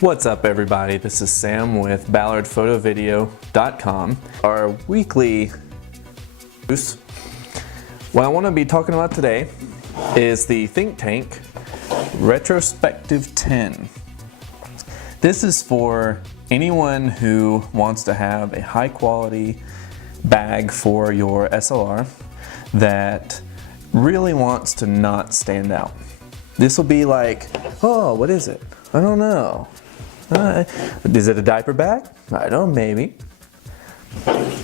What's up everybody, this is Sam with BallardPhotoVideo.com. Our weekly news. What I want to be talking about today is the ThinkTank RetroSpective 10. This is for anyone who wants to have a high quality bag for your SLR that really wants to not stand out. This will be like, oh, what is it? I don't know. Is it a diaper bag? I don't know, maybe.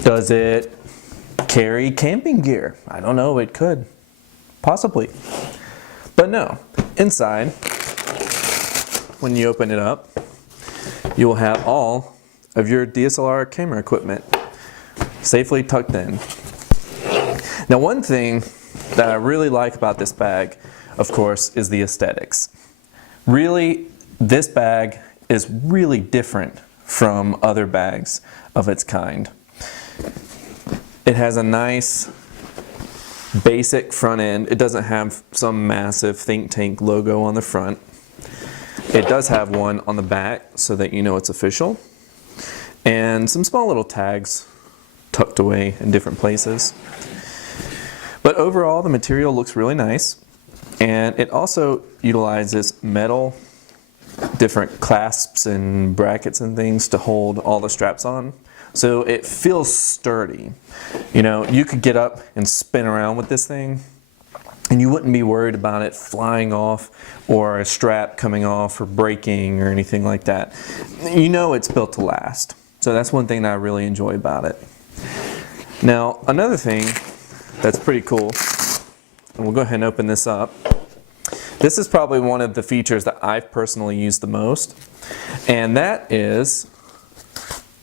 Does it carry camping gear? I don't know, it could. Possibly. But no, inside, when you open it up, you will have all of your DSLR camera equipment safely tucked in. Now, one thing that I really like about this bag, of course, is the aesthetics. Really, this bag is really different from other bags of its kind. It has a nice basic front end. It doesn't have some massive ThinkTank logo on the front. It does have one on the back so that you know it's official, and some small little tags tucked away in different places. But overall, the material looks really nice, and it also utilizes metal, different clasps and brackets and things to hold all the straps on. So it feels sturdy. You know, you could get up and spin around with this thing and you wouldn't be worried about it flying off or a strap coming off or breaking or anything like that. You know it's built to last. So that's one thing that I really enjoy about it. Now, another thing that's pretty cool, and we'll go ahead and open this up. This is probably one of the features that I've personally used the most, and that is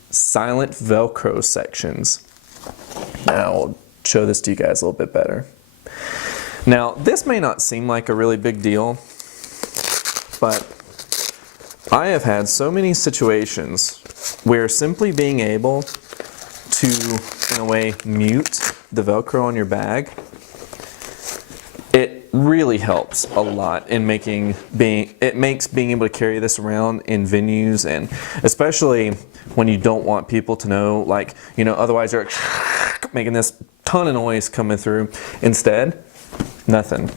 silent Velcro sections. Now I'll show this to you guys a little bit better. Now, this may not seem like a really big deal, but I have had so many situations where simply being able to, in a way, mute the Velcro on your bag, it really helps a lot in makes being able to carry this around in venues, and especially when you don't want people to know, like, you know, otherwise you're making this ton of noise coming through. Instead, nothing.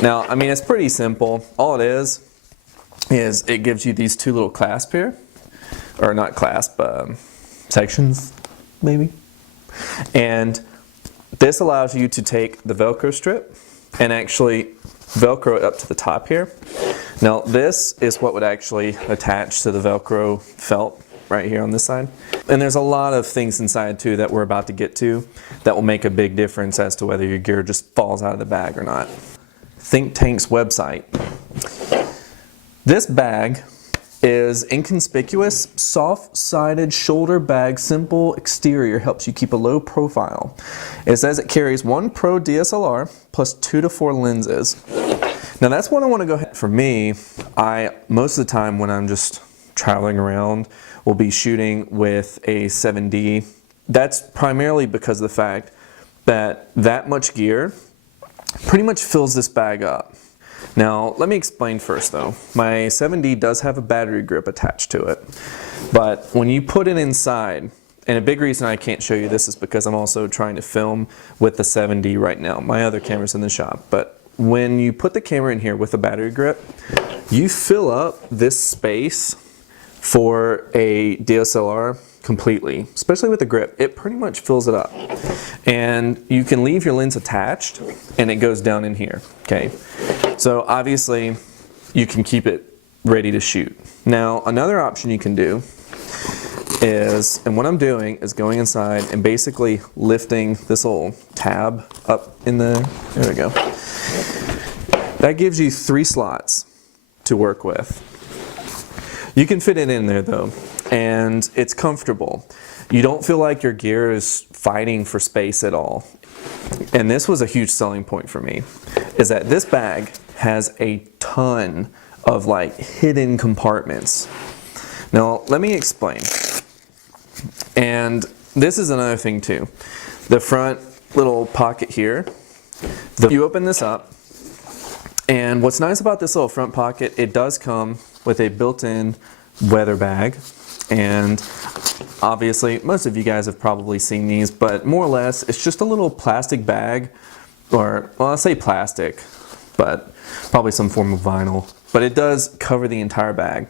Now, I mean, it's pretty simple. All it is it gives you these two little clasps here, or not clasp, sections maybe, and this allows you to take the Velcro strip and actually Velcro it up to the top here. Now, this is what would actually attach to the Velcro felt right here on this side. And there's a lot of things inside too that we're about to get to that will make a big difference as to whether your gear just falls out of the bag or not. ThinkTank's website. This bag is inconspicuous, soft-sided shoulder bag, simple exterior, helps you keep a low profile. It says it carries one Pro DSLR plus 2 to 4 lenses. Now that's what I want to go ahead. For me, most of the time when I'm just traveling around, will be shooting with a 7D. That's primarily because of the fact that that much gear pretty much fills this bag up. Now, let me explain first though. My 7D does have a battery grip attached to it, but when you put it inside, and a big reason I can't show you this is because I'm also trying to film with the 7D right now. My other camera's in the shop, but when you put the camera in here with a battery grip, you fill up this space for a DSLR completely, especially with the grip. It pretty much fills it up. And you can leave your lens attached and it goes down in here, okay? So obviously you can keep it ready to shoot. Now, another option you can do is, and what I'm doing is going inside and basically lifting this little tab up in there we go. That gives you 3 slots to work with. You can fit it in there though, and it's comfortable. You don't feel like your gear is fighting for space at all. And this was a huge selling point for me, is that this bag has a ton of like hidden compartments. Now, let me explain. And this is another thing too. The front little pocket here, you open this up, And what's nice about this little front pocket, it does come with a built-in weather bag. And obviously, most of you guys have probably seen these, but more or less, it's just a little plastic bag, or, well, I say plastic, but probably some form of vinyl. But it does cover the entire bag.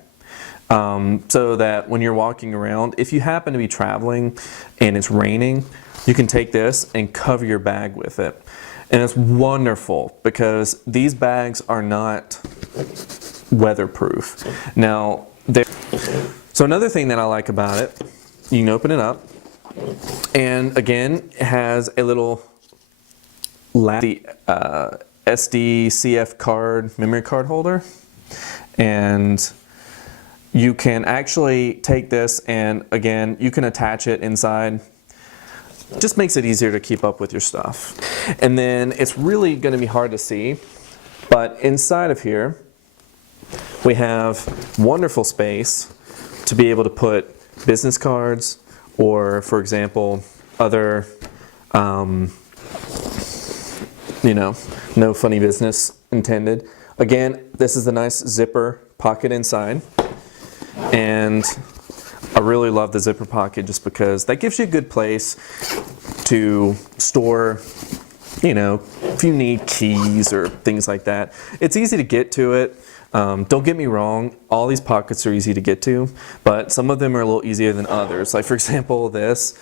So that when you're walking around, if you happen to be traveling and it's raining, you can take this and cover your bag with it. And it's wonderful because these bags are not weatherproof. Now, so another thing that I like about it, you can open it up, and again, it has a little SD CF card, memory card holder, and you can actually take this and again, you can attach it inside. Just makes it easier to keep up with your stuff. And then it's really going to be hard to see, but inside of here, we have wonderful space to be able to put business cards or, for example, other, you know, no funny business intended. Again, this is a nice zipper pocket inside. And I really love the zipper pocket just because that gives you a good place to store, you know, if you need keys or things like that. It's easy to get to it. Don't get me wrong, all these pockets are easy to get to, but some of them are a little easier than others. Like for example, this,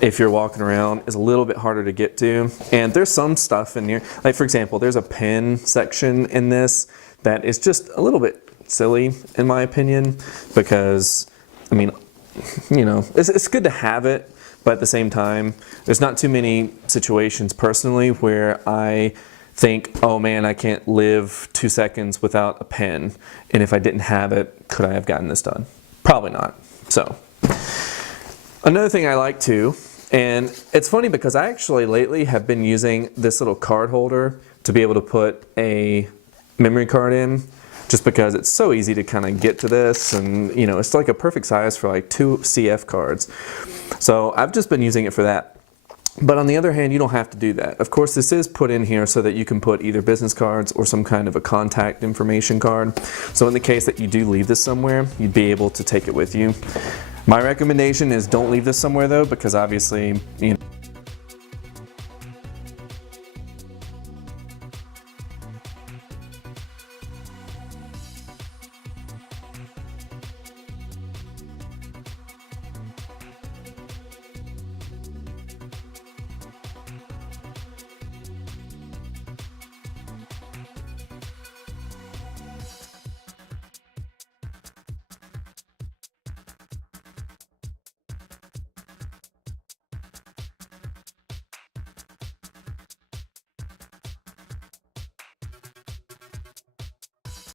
if you're walking around, is a little bit harder to get to. And there's some stuff in here, like for example, there's a pen section in this that is just a little bit silly in my opinion, because I mean, you know, it's good to have it, but at the same time, there's not too many situations personally where I think, oh man, I can't live 2 seconds without a pen, and if I didn't have it, could I have gotten this done? Probably not. So, another thing I like too, and it's funny because I actually lately have been using this little card holder to be able to put a memory card in, just because it's so easy to kind of get to this, and you know, it's like a perfect size for like 2 CF cards. So I've just been using it for that. But on the other hand, you don't have to do that. Of course, this is put in here so that you can put either business cards or some kind of a contact information card. So in the case that you do leave this somewhere, you'd be able to take it with you. My recommendation is don't leave this somewhere though, because obviously, you know,